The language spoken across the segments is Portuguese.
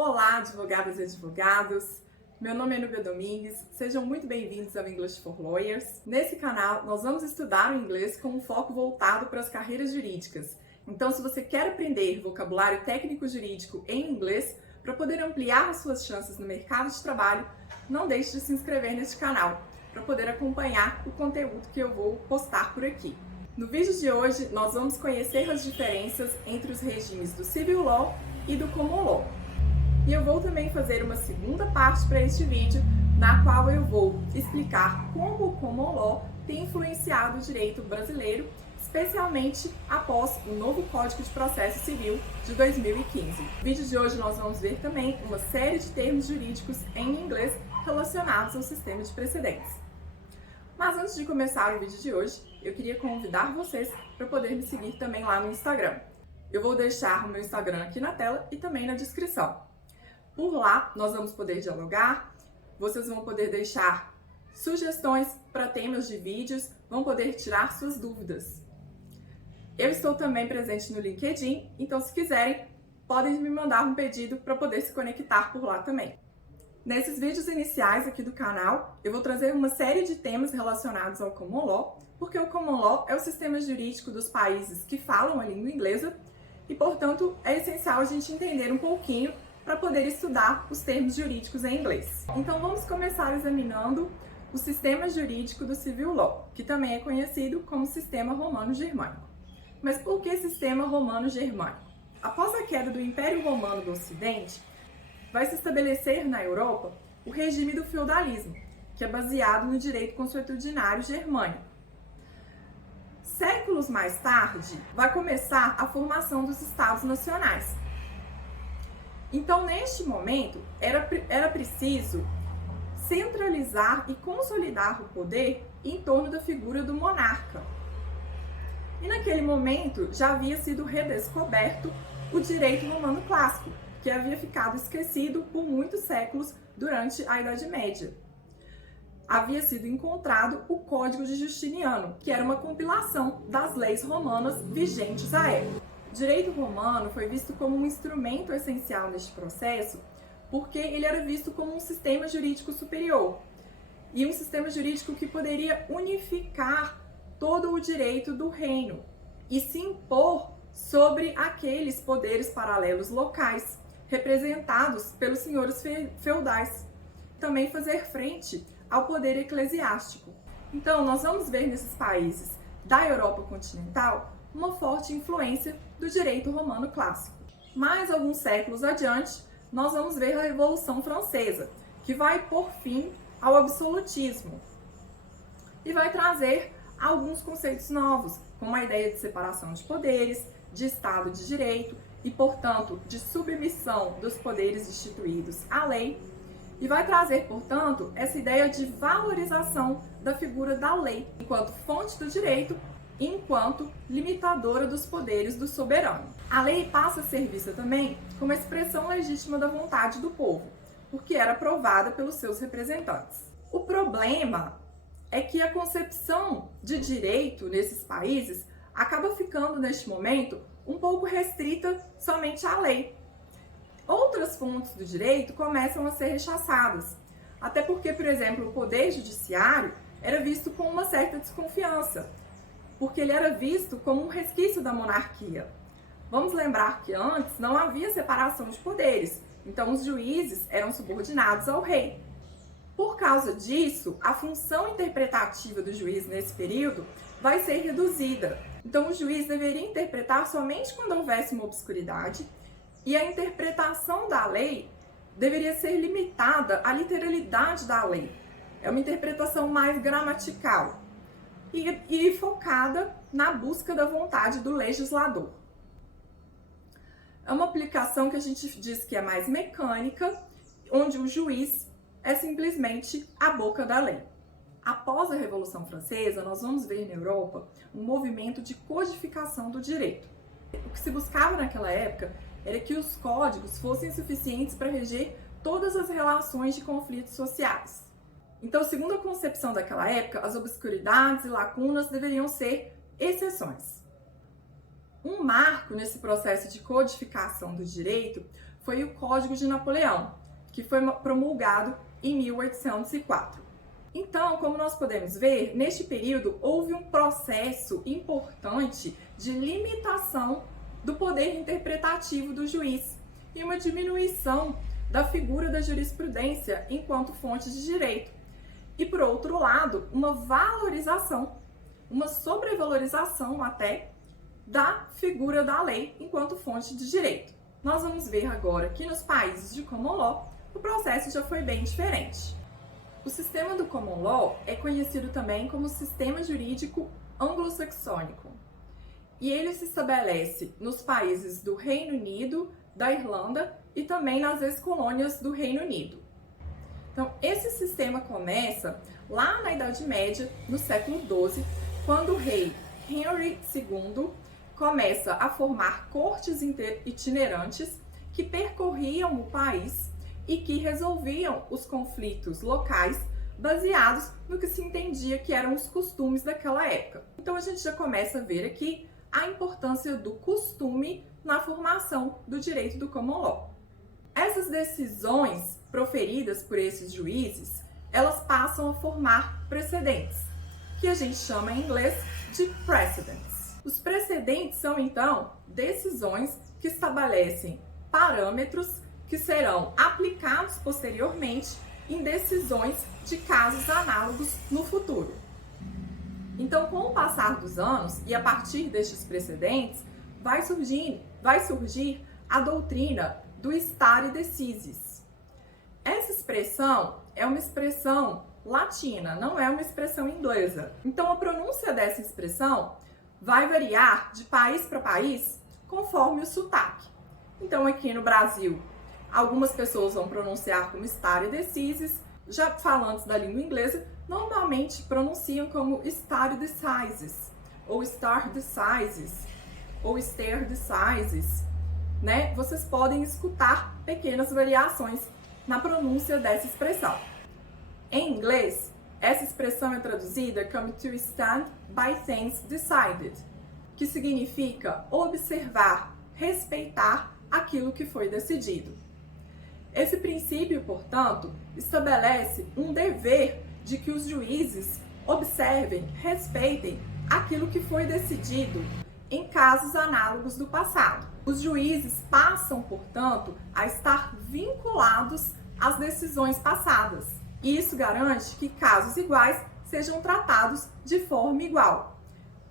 Olá, advogadas e advogados! Meu nome é Núbia Domingues, sejam muito bem-vindos ao English for Lawyers. Nesse canal, nós vamos estudar o inglês com um foco voltado para as carreiras jurídicas. Então, se você quer aprender vocabulário técnico jurídico em inglês para poder ampliar as suas chances no mercado de trabalho, não deixe de se inscrever neste canal para poder acompanhar o conteúdo que eu vou postar por aqui. No vídeo de hoje, nós vamos conhecer as diferenças entre os regimes do Civil Law e do Common Law. E eu vou também fazer uma segunda parte para este vídeo, na qual eu vou explicar como o Common Law tem influenciado o direito brasileiro, especialmente após o novo Código de Processo Civil de 2015. No vídeo de hoje nós vamos ver também uma série de termos jurídicos em inglês relacionados ao sistema de precedentes. Mas antes de começar o vídeo de hoje, eu queria convidar vocês para poder me seguir também lá no Instagram. Eu vou deixar o meu Instagram aqui na tela e também na descrição. Por lá, nós vamos poder dialogar, vocês vão poder deixar sugestões para temas de vídeos, vão poder tirar suas dúvidas. Eu estou também presente no LinkedIn, então se quiserem, podem me mandar um pedido para poder se conectar por lá também. Nesses vídeos iniciais aqui do canal, eu vou trazer uma série de temas relacionados ao Common Law, porque o Common Law é o sistema jurídico dos países que falam a língua inglesa e, portanto, é essencial a gente entender um pouquinho para poder estudar os termos jurídicos em inglês. Então vamos começar examinando o sistema jurídico do Civil Law, que também é conhecido como Sistema Romano-Germânico. Mas por que Sistema Romano-Germânico? Após a queda do Império Romano do Ocidente, vai se estabelecer na Europa o regime do feudalismo, que é baseado no direito consuetudinário germânico. Séculos mais tarde, vai começar a formação dos Estados Nacionais. Então, neste momento, era preciso centralizar e consolidar o poder em torno da figura do monarca. E naquele momento, já havia sido redescoberto o direito romano clássico, que havia ficado esquecido por muitos séculos durante a Idade Média. Havia sido encontrado o Código de Justiniano, que era uma compilação das leis romanas vigentes à época. O direito romano foi visto como um instrumento essencial neste processo, porque ele era visto como um sistema jurídico superior e um sistema jurídico que poderia unificar todo o direito do reino e se impor sobre aqueles poderes paralelos locais, representados pelos senhores feudais, também fazer frente ao poder eclesiástico. Então, nós vamos ver nesses países da Europa continental uma forte influência do direito romano clássico. Mais alguns séculos adiante, nós vamos ver a Revolução Francesa, que vai pôr fim ao absolutismo e vai trazer alguns conceitos novos, como a ideia de separação de poderes, de Estado de Direito e, portanto, de submissão dos poderes instituídos à lei, e vai trazer, portanto, essa ideia de valorização da figura da lei enquanto fonte do direito e enquanto limitadora dos poderes do soberano. A lei passa a ser vista também como a expressão legítima da vontade do povo, porque era aprovada pelos seus representantes. O problema é que a concepção de direito nesses países acaba ficando, neste momento, um pouco restrita somente à lei. Outras fontes do direito começam a ser rechaçadas, até porque, por exemplo, o poder judiciário era visto com uma certa desconfiança, porque ele era visto como um resquício da monarquia. Vamos lembrar que antes não havia separação de poderes, então os juízes eram subordinados ao rei. Por causa disso, a função interpretativa do juiz nesse período vai ser reduzida. Então o juiz deveria interpretar somente quando houvesse uma obscuridade e a interpretação da lei deveria ser limitada à literalidade da lei. É uma interpretação mais gramatical e focada na busca da vontade do legislador. É uma aplicação que a gente diz que é mais mecânica, onde o juiz é simplesmente a boca da lei. Após a Revolução Francesa, nós vamos ver na Europa um movimento de codificação do direito. O que se buscava naquela época era que os códigos fossem suficientes para reger todas as relações de conflitos sociais. Então, segundo a concepção daquela época, as obscuridades e lacunas deveriam ser exceções. Um marco nesse processo de codificação do direito foi o Código de Napoleão, que foi promulgado em 1804. Então, como nós podemos ver, neste período houve um processo importante de limitação do poder interpretativo do juiz e uma diminuição da figura da jurisprudência enquanto fonte de direito. E, por outro lado, uma valorização, uma sobrevalorização até, da figura da lei enquanto fonte de direito. Nós vamos ver agora que nos países de Common Law, o processo já foi bem diferente. O sistema do Common Law é conhecido também como sistema jurídico anglo-saxônico. E ele se estabelece nos países do Reino Unido, da Irlanda e também nas ex-colônias do Reino Unido. Então, esse sistema começa lá na Idade Média, no século XII, quando o rei Henry II começa a formar cortes itinerantes que percorriam o país e que resolviam os conflitos locais baseados no que se entendia que eram os costumes daquela época. Então a gente já começa a ver aqui a importância do costume na formação do direito do Common Law. Essas decisões proferidas por esses juízes, elas passam a formar precedentes, que a gente chama em inglês de precedents. Os precedentes são, então, decisões que estabelecem parâmetros que serão aplicados posteriormente em decisões de casos análogos no futuro. Então, com o passar dos anos e a partir destes precedentes, vai surgir a doutrina do stare decisis. Essa expressão é uma expressão latina, não é uma expressão inglesa. Então, a pronúncia dessa expressão vai variar de país para país conforme o sotaque. Então, aqui no Brasil, algumas pessoas vão pronunciar como stare decisis, já falantes da língua inglesa normalmente pronunciam como stare decisis, ou star decisis, ou stare decisis, né? Vocês podem escutar pequenas variações na pronúncia dessa expressão. Em inglês, essa expressão é traduzida como to stand by things decided, que significa observar, respeitar aquilo que foi decidido. Esse princípio, portanto, estabelece um dever de que os juízes observem, respeitem aquilo que foi decidido em casos análogos do passado. Os juízes passam, portanto, a estar vinculados às decisões passadas. E isso garante que casos iguais sejam tratados de forma igual,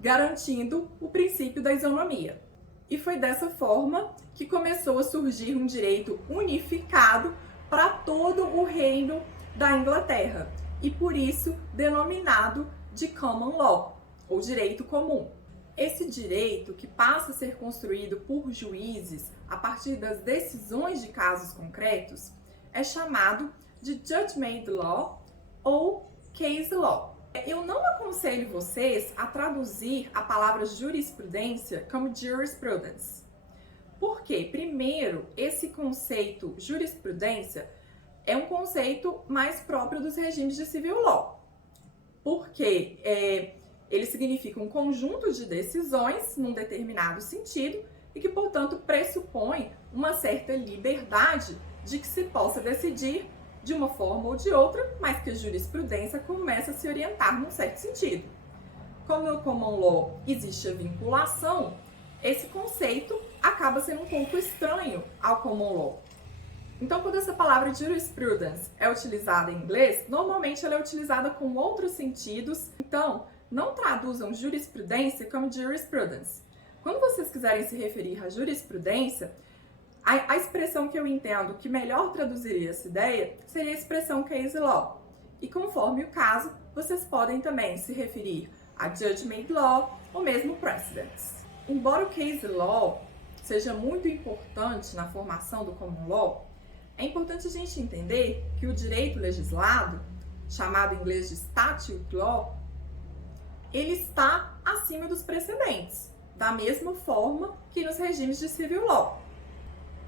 garantindo o princípio da isonomia. E foi dessa forma que começou a surgir um direito unificado para todo o reino da Inglaterra, e por isso denominado de Common Law, ou direito comum. Esse direito, que passa a ser construído por juízes a partir das decisões de casos concretos, é chamado de Judge-Made Law ou Case Law. Eu não aconselho vocês a traduzir a palavra jurisprudência como jurisprudence. Por quê? Primeiro, esse conceito jurisprudência é um conceito mais próprio dos regimes de civil law. Porque ele significa um conjunto de decisões num determinado sentido e que, portanto, pressupõe uma certa liberdade de que se possa decidir de uma forma ou de outra, mas que a jurisprudência começa a se orientar num certo sentido. Como no Common Law existe a vinculação, esse conceito acaba sendo um pouco estranho ao Common Law. Então, quando essa palavra jurisprudence é utilizada em inglês, normalmente ela é utilizada com outros sentidos. Então, não traduzam jurisprudência como jurisprudence. Quando vocês quiserem se referir à jurisprudência, a expressão que eu entendo que melhor traduziria essa ideia seria a expressão case law. E conforme o caso, vocês podem também se referir a judge-made law ou mesmo precedents. Embora o case law seja muito importante na formação do common law, é importante a gente entender que o direito legislado, chamado em inglês de statute law, ele está acima dos precedentes, da mesma forma que nos regimes de civil law.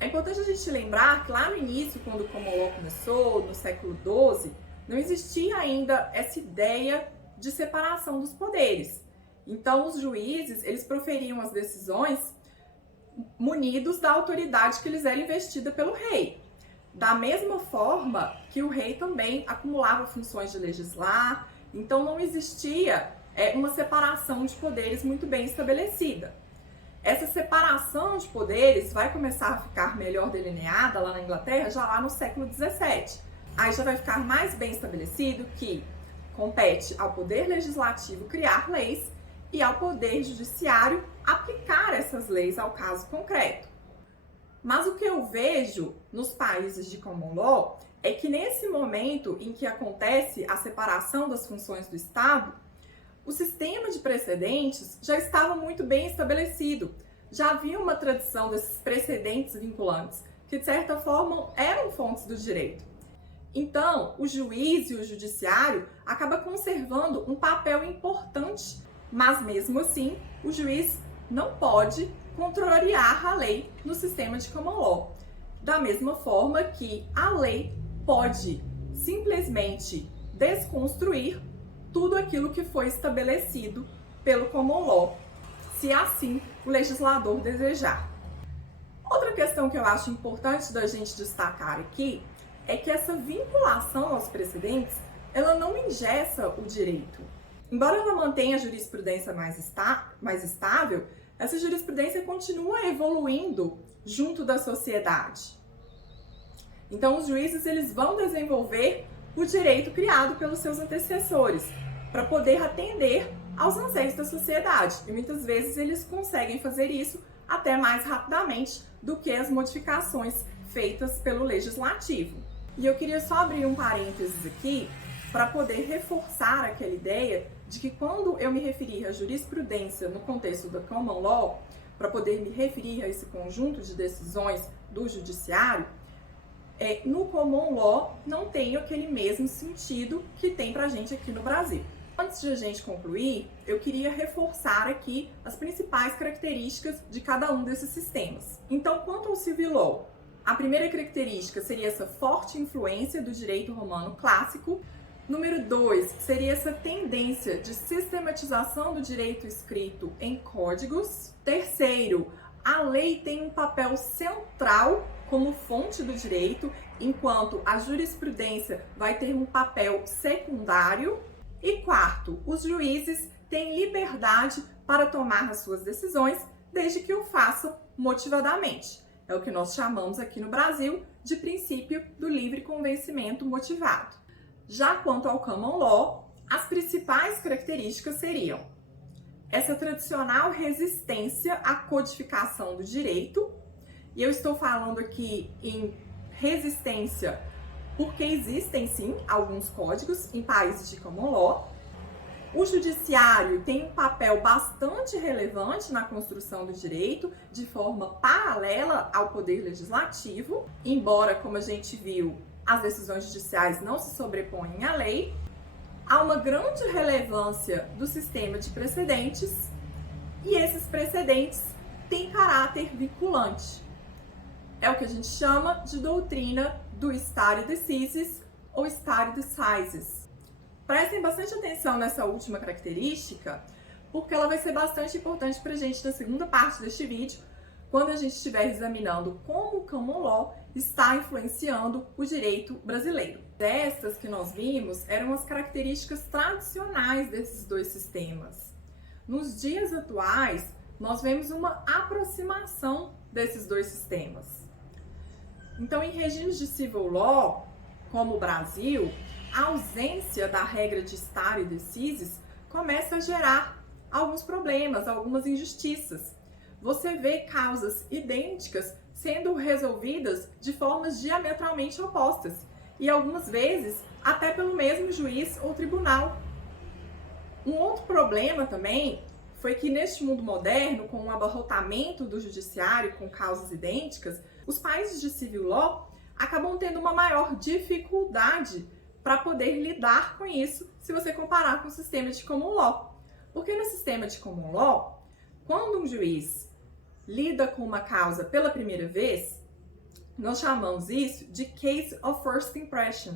É importante a gente lembrar que lá no início, quando o common law começou, no século XII, não existia ainda essa ideia de separação dos poderes. Então, os juízes, eles proferiam as decisões munidos da autoridade que lhes era investida pelo rei. Da mesma forma que o rei também acumulava funções de legislar, então não existia uma separação de poderes muito bem estabelecida. Essa separação de poderes vai começar a ficar melhor delineada lá na Inglaterra já lá no século XVII. Aí já vai ficar mais bem estabelecido que compete ao poder legislativo criar leis e ao poder judiciário aplicar essas leis ao caso concreto. Mas o que eu vejo nos países de common law é que nesse momento em que acontece a separação das funções do Estado, o sistema de precedentes já estava muito bem estabelecido. Já havia uma tradição desses precedentes vinculantes, que de certa forma eram fontes do direito. Então, o juiz e o judiciário acabam conservando um papel importante, mas mesmo assim, o juiz não pode contrariar a lei no sistema de common law. Da mesma forma que a lei pode simplesmente desconstruir tudo aquilo que foi estabelecido pelo common law, se assim o legislador desejar. Outra questão que eu acho importante da gente destacar aqui é que essa vinculação aos precedentes, ela não engessa o direito. Embora ela mantenha a jurisprudência mais estável, essa jurisprudência continua evoluindo junto da sociedade. Então, os juízes eles vão desenvolver o direito criado pelos seus antecessores para poder atender aos anseios da sociedade. E muitas vezes eles conseguem fazer isso até mais rapidamente do que as modificações feitas pelo legislativo. E eu queria só abrir um parênteses aqui para poder reforçar aquela ideia de que quando eu me referir à jurisprudência no contexto da common law, para poder me referir a esse conjunto de decisões do judiciário, no common law não tem aquele mesmo sentido que tem para a gente aqui no Brasil. Antes de a gente concluir, eu queria reforçar aqui as principais características de cada um desses sistemas. Então, quanto ao civil law, a primeira característica seria essa forte influência do direito romano clássico. Número 2, seria essa tendência de sistematização do direito escrito em códigos. Terceiro, a lei tem um papel central como fonte do direito, enquanto a jurisprudência vai ter um papel secundário. E quarto, os juízes têm liberdade para tomar as suas decisões, desde que o façam motivadamente. É o que nós chamamos aqui no Brasil de princípio do livre convencimento motivado. Já quanto ao common law, as principais características seriam essa tradicional resistência à codificação do direito, e eu estou falando aqui em resistência porque existem sim alguns códigos em países de common law. O judiciário tem um papel bastante relevante na construção do direito, de forma paralela ao poder legislativo, embora, como a gente viu, as decisões judiciais não se sobrepõem à lei. Há uma grande relevância do sistema de precedentes e esses precedentes têm caráter vinculante. É o que a gente chama de doutrina do stare decisis ou stare decisis. Prestem bastante atenção nessa última característica, porque ela vai ser bastante importante para a gente na segunda parte deste vídeo, quando a gente estiver examinando como o common law está influenciando o direito brasileiro. Estas que nós vimos eram as características tradicionais desses dois sistemas. Nos dias atuais, nós vemos uma aproximação desses dois sistemas. Então, em regimes de civil law, como o Brasil, a ausência da regra de stare decisis começa a gerar alguns problemas, algumas injustiças. Você vê causas idênticas sendo resolvidas de formas diametralmente opostas e algumas vezes até pelo mesmo juiz ou tribunal. Um outro problema também foi que neste mundo moderno, com o abarrotamento do judiciário com causas idênticas, os países de civil law acabam tendo uma maior dificuldade para poder lidar com isso se você comparar com o sistema de common law. Porque no sistema de common law, quando um juiz lida com uma causa pela primeira vez, nós chamamos isso de case of first impression.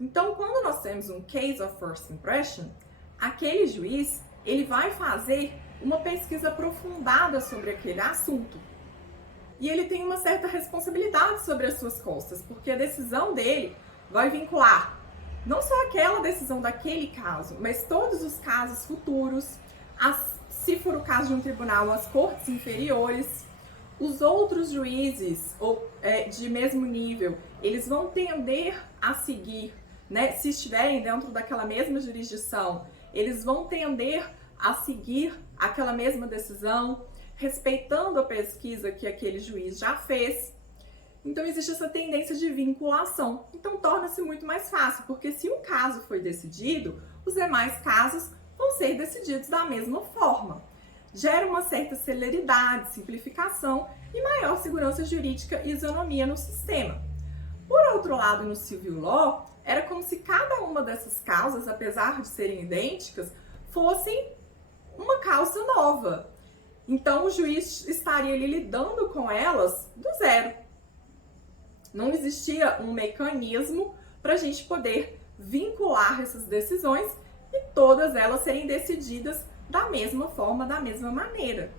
Então, quando nós temos um case of first impression, aquele juiz ele vai fazer uma pesquisa aprofundada sobre aquele assunto. e ele tem uma certa responsabilidade sobre as suas costas, porque a decisão dele vai vincular não só aquela decisão daquele caso, mas todos os casos futuros, se for o caso de um tribunal, as cortes inferiores, os outros juízes ou de mesmo nível, eles vão tender a seguir, né, se estiverem dentro daquela mesma jurisdição, eles vão tender a seguir aquela mesma decisão, respeitando a pesquisa que aquele juiz já fez. Então existe essa tendência de vinculação. Então torna-se muito mais fácil, porque se um caso foi decidido, os demais casos vão ser decididos da mesma forma. Gera uma certa celeridade, simplificação e maior segurança jurídica e isonomia no sistema. Por outro lado, no Civil Law, era como se cada uma dessas causas, apesar de serem idênticas, fossem uma causa nova. Então o juiz estaria ali lidando com elas do zero. Não existia um mecanismo para a gente poder vincular essas decisões e todas elas serem decididas da mesma forma, da mesma maneira.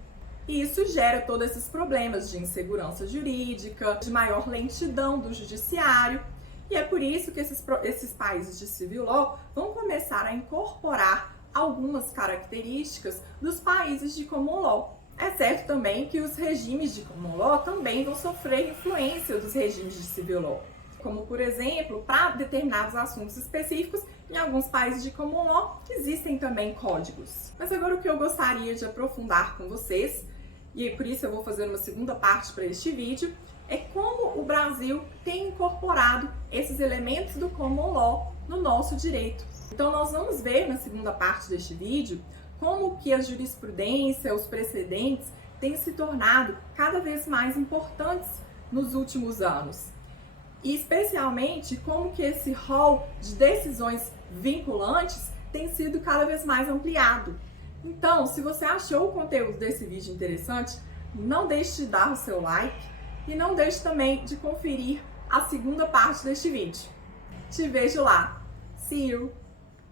E isso gera todos esses problemas de insegurança jurídica, de maior lentidão do judiciário. E é por isso que esses países de Civil Law vão começar a incorporar algumas características dos países de Common Law. É certo também que os regimes de Common Law também vão sofrer influência dos regimes de Civil Law. Como, por exemplo, para determinados assuntos específicos, em alguns países de Common Law existem também códigos. Mas agora o que eu gostaria de aprofundar com vocês, e por isso eu vou fazer uma segunda parte para este vídeo, é como o Brasil tem incorporado esses elementos do Common Law no nosso direito. Então nós vamos ver na segunda parte deste vídeo como que a jurisprudência, os precedentes têm se tornado cada vez mais importantes nos últimos anos. E especialmente como que esse rol de decisões vinculantes tem sido cada vez mais ampliado. Então, se você achou o conteúdo desse vídeo interessante, não deixe de dar o seu like e não deixe também de conferir a segunda parte deste vídeo. Te vejo lá. See you!